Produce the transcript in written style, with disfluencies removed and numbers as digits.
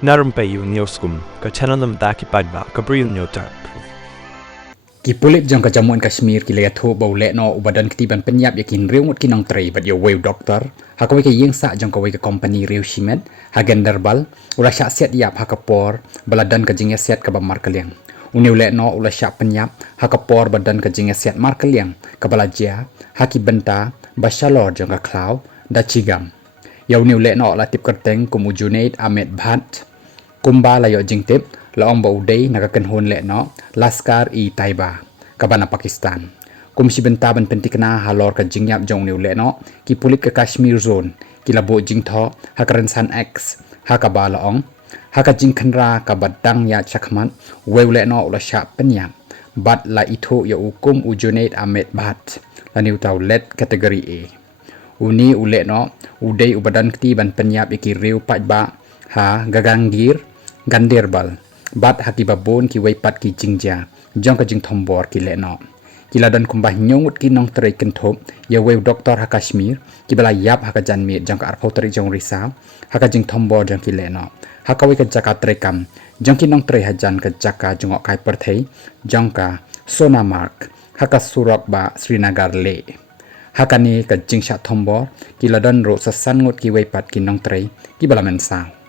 Na Rympei U Hynñiewtrep, channel paidbah Bri U Hynñiewtrep. Kipulip jong kejamuan Kashmir ki lehnoh bau lehnoh ubadan ketiban penyap yakin riung ki nongtrei bat uwei doktor hakawai ke yeng sa jong kawai ke company riu shimet hagen derbal ula syak siat iap hakapor baladan ke jingya siat ke bamar kaliang uniu lehnoh ula syak penyap hakapor badan ke jingya siat mar kaliang ke balajia haki benta basyalor jong ke klau da cigam ya uniu lehnoh la tip kyrteng kum ujunaid amet bhat kumba layo jingtip laong bau dei nagakan hon lehnoh laskar i paidbah kabana Pakistan kum sibenta ban pentikna halor ka jingyap jong niu lehnoh ki pulit ke Kashmir zone ki labo jingtho hakaran san x hakaba laong haka jingkhanra ka badang ya chakman weu lehnoh ula sha penyap bat la itho ya ukum ujunaid amet bhat la niu tau let kategori A uni ulehnoh udei ubadan kti ban penyap iki riu paidbah ha gaganggir gandirbal bat haki babon ki weipat ki jingja jong ka jing thombor ki lehnoh kiladan kumbah nyongut ki nongtrei kenthop ya weu doktor ha Kashmir ki bala yap haka janmit jong ka arpotri jong risa haka jing thombor jong ki lehnoh haka wei ka jaka trekam jong ki nongtrei hajan ka jaka jong kai perthei jong ka sonamark haka surak ba Srinagar le haka ni ka jing sha thombor kiladan ro sasan ngot ki weipat ki nongtrei ki bala mensau